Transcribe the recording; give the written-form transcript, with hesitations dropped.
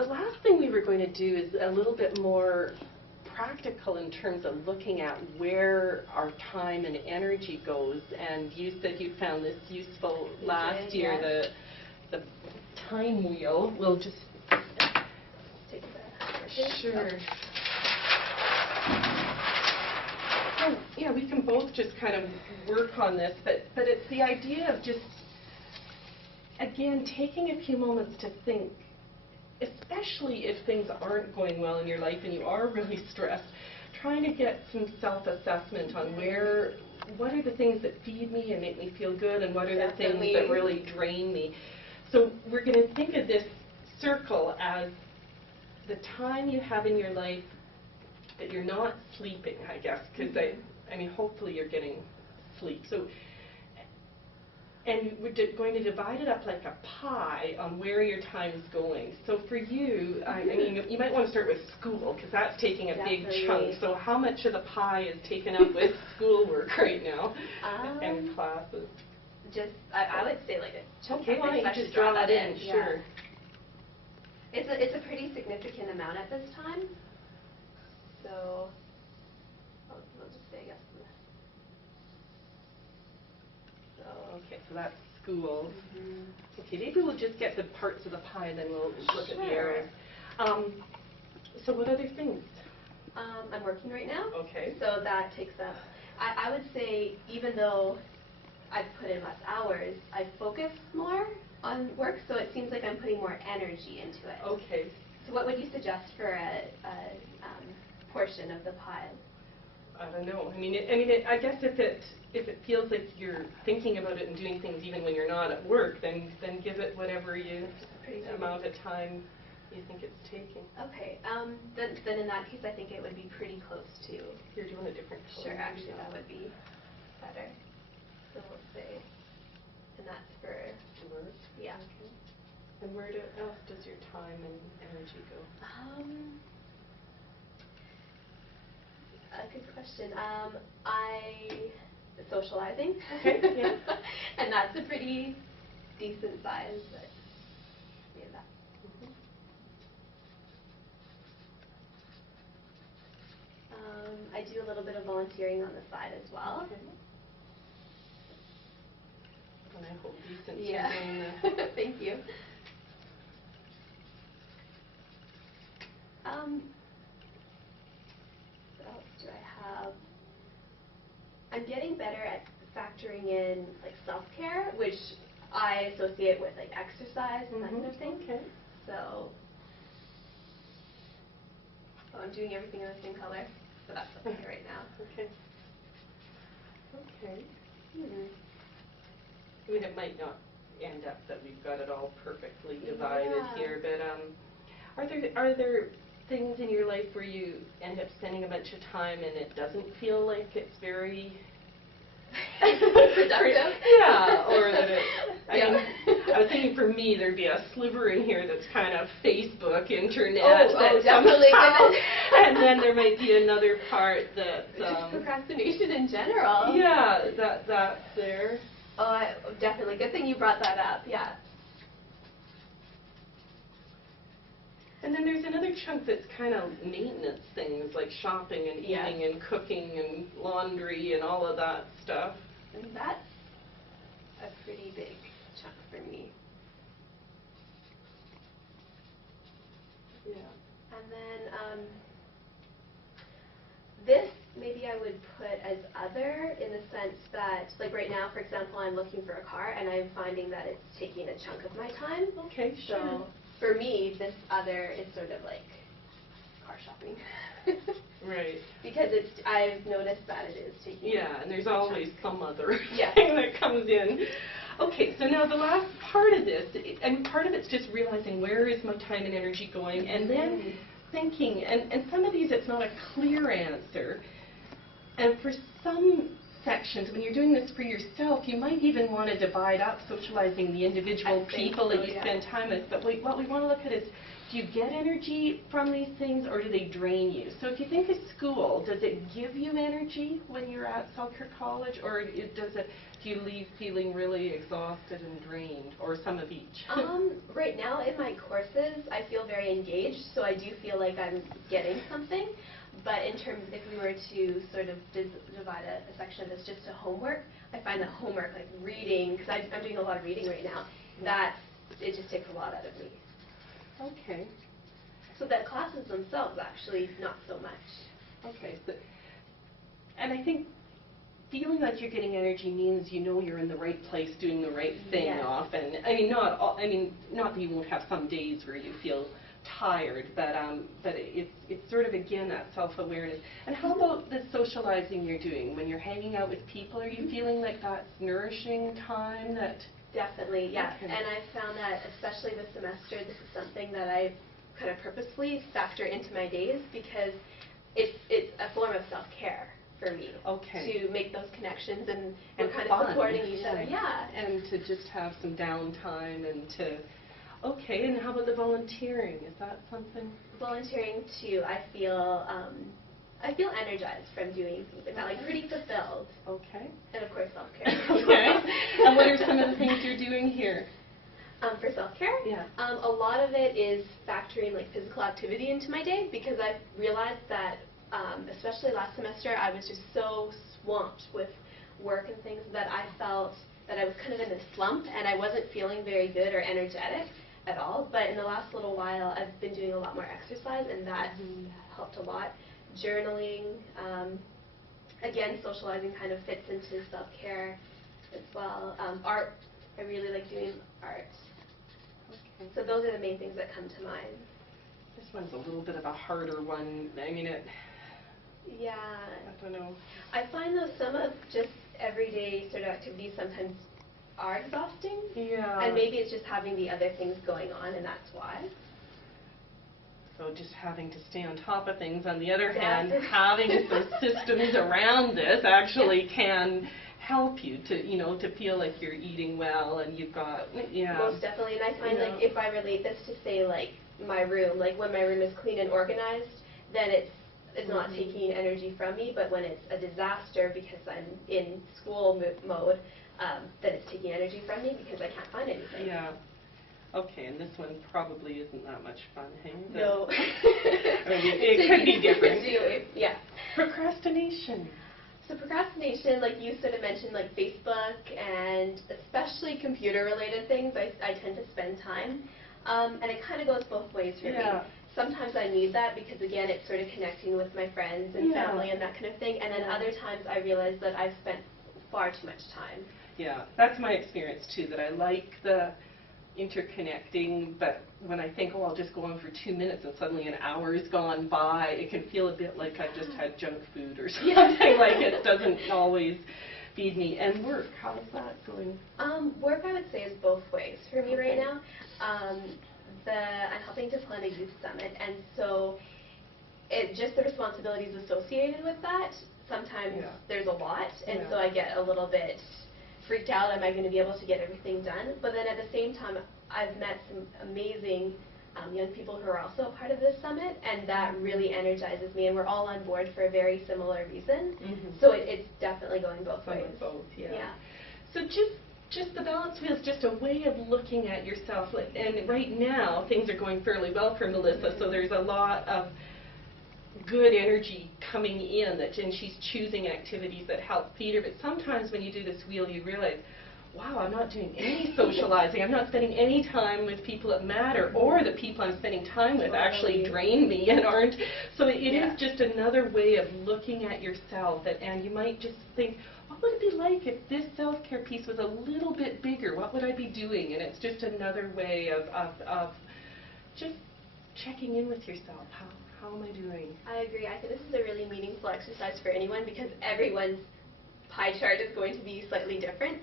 The last thing we were going to do is a little bit more practical in terms of looking at where our time and energy goes. And you said you found this useful last year, yes. the time wheel. We'll just Take that. sure. Oh, yeah, we can both just kind of work on this, but it's the idea of just, again, taking a few moments to think, especially if things aren't going well in your life and you are really stressed, trying to get some self-assessment on what are the things that feed me and make me feel good, and what are the things that really drain me. So we're going to think of this circle as the time you have in your life that you're not sleeping, I guess, because I mean, hopefully you're getting sleep. So, and we're going to divide it up like a pie on where your time's going. So for you, I mean, you might want to start with school, because that's taking a big chunk. So how much of the pie is taken up with schoolwork right now and classes? Just, I would say like a chunk. Okay, why don't you just draw that in? Yeah. Sure. It's a pretty significant amount at this time. So, I'll just say, I guess. Okay, so that's school. Okay, maybe we'll just get the parts of the pie and then we'll look at the arrows. So what other things? I'm working right now. Okay. So that takes up, I would say, even though I've put in less hours, I focus more on work, so it seems like I'm putting more energy into it. Okay. So what would you suggest for a portion of the pie? I don't know. I mean, I guess if it feels like you're thinking about it and doing things even when you're not at work, then give it whatever amount of time you think it's taking. Okay. Then in that case, I think it would be pretty close to. You're doing a different color. Sure, actually, that would be better. So we'll say, and that's for work. Yeah. Okay. And where else does your time and energy go? A good question. Socializing. Okay. Yeah. And that's a pretty decent size, but yeah, that. I do a little bit of volunteering on the side as well. Okay. And I hope decent. Yeah. Thank you. What else do I have? I'm getting better at factoring in like self-care, which I associate with like exercise and that kind of thing. Okay. So, I'm doing everything in the same color, so that's okay right now. Okay. Okay. I mean, it might not end up that we've got it all perfectly divided here, but are there things in your life where you end up spending a bunch of time and it doesn't feel like it's very productive? Yeah, or that I mean, I was thinking for me there'd be a sliver in here that's kind of Facebook, internet. Oh, definitely. And then there might be another part that's just procrastination in general. Yeah, that's there. Oh, definitely. Good thing you brought that up. Yeah. And then there's another chunk that's kind of maintenance things, like shopping and eating and cooking and laundry and all of that stuff. And that's a pretty big chunk for me. Yeah. And then this maybe I would put as other, in the sense that, like right now, for example, I'm looking for a car and I'm finding that it's taking a chunk of my time. Okay, sure. So for me, this other is sort of like car shopping. Right. Because I've noticed that it is taking. Yeah, and there's always some other Yes. thing that comes in. Okay, so now the last part of this, and part of it's just realizing where is my time and energy going, and then thinking, and some of these it's not a clear answer, and for some sections, when you're doing this for yourself, you might even want to divide up socializing the individual people that you spend time with, but what we want to look at is, do you get energy from these things, or do they drain you? So if you think of school, does it give you energy when you're at Selkirk College, or do do you leave feeling really exhausted and drained, or some of each? Right now in my courses, I feel very engaged, so I do feel like I'm getting something. But in terms, if we were to sort of divide a section that's just a homework, I find that homework, like reading, because I'm doing a lot of reading right now, it just takes a lot out of me. Okay. So the classes themselves, actually, not so much. Okay. And I think feeling like you're getting energy means you know you're in the right place doing the right thing. Yes. Often. Not that you won't have some days where you feel tired, but it's sort of, again, that self-awareness. And how about the socializing you're doing? When you're hanging out with people, are you feeling like that's nourishing time? Definitely, yeah. Okay. And I've found that, especially this semester, this is something that I kind of purposely factor into my days, because it's a form of self-care for me. Okay. To make those connections and kind fun. of supporting each other. Yeah. And to just have some downtime and to... Okay, and how about the volunteering? Is that something? Volunteering too, I feel energized from doing things like that, like pretty fulfilled. Okay. And of course self-care. Okay. And what are some of the things you're doing here? For self-care? Yeah. A lot of it is factoring like physical activity into my day, because I've realized that, especially last semester, I was just so swamped with work and things that I felt that I was kind of in a slump and I wasn't feeling very good or energetic at all. But in the last little while, I've been doing a lot more exercise, and that's helped a lot. Journaling, again, socializing kind of fits into self-care as well. Art, I really like doing art. Okay. So those are the main things that come to mind. This one's a little bit of a harder one. I mean, Yeah. I don't know. I find though some of just everyday sort of activities sometimes are exhausting. Yeah. And maybe it's just having the other things going on, and that's why. So just having to stay on top of things. On the other hand, Definitely. having some systems around this actually can help you to feel like you're eating well and you've got, Most definitely. And I find like if I relate this to, say, like my room, like when my room is clean and organized, then it's not taking energy from me. But when it's a disaster because I'm in school mode, then it's taking energy from me because I can't find anything. Yeah. Okay, and this one probably isn't that much fun, hey? No. I mean, it could be different. Yeah. Procrastination. So procrastination, like you sort of mentioned, like Facebook and especially computer-related things, I tend to spend time. And it kind of goes both ways for me. Sometimes I need that because, again, it's sort of connecting with my friends and family and that kind of thing. And then other times I realize that I've spent far too much time. Yeah, that's my experience too, that I like the interconnecting, but when I think, oh, I'll just go on for 2 minutes and suddenly an hour's gone by, it can feel a bit like I've just had junk food or something. Like it doesn't always feed me. And work, how's that going? Work, I would say, is both ways for me right now. I'm helping to plan a youth summit, and so just the responsibilities associated with that, sometimes there's a lot, and so I get a little bit freaked out. Am I going to be able to get everything done? But then at the same time, I've met some amazing young people who are also a part of this summit, and that really energizes me, and we're all on board for a very similar reason. So it's definitely going both ways. Yeah. So just the balance wheel is just a way of looking at yourself. And right now, things are going fairly well for Melissa, so there's a lot of good energy coming in, and she's choosing activities that help feed her. But sometimes when you do this wheel, you realize, wow, I'm not doing any socializing. I'm not spending any time with people that matter, or the people I'm spending time with actually drain me and aren't. So it is just another way of looking at yourself, and you might just think, what would it be like if this self-care piece was a little bit bigger? What would I be doing? And it's just another way of just checking in with yourself. How am I doing? I agree. I think this is a really meaningful exercise for anyone because everyone's pie chart is going to be slightly different.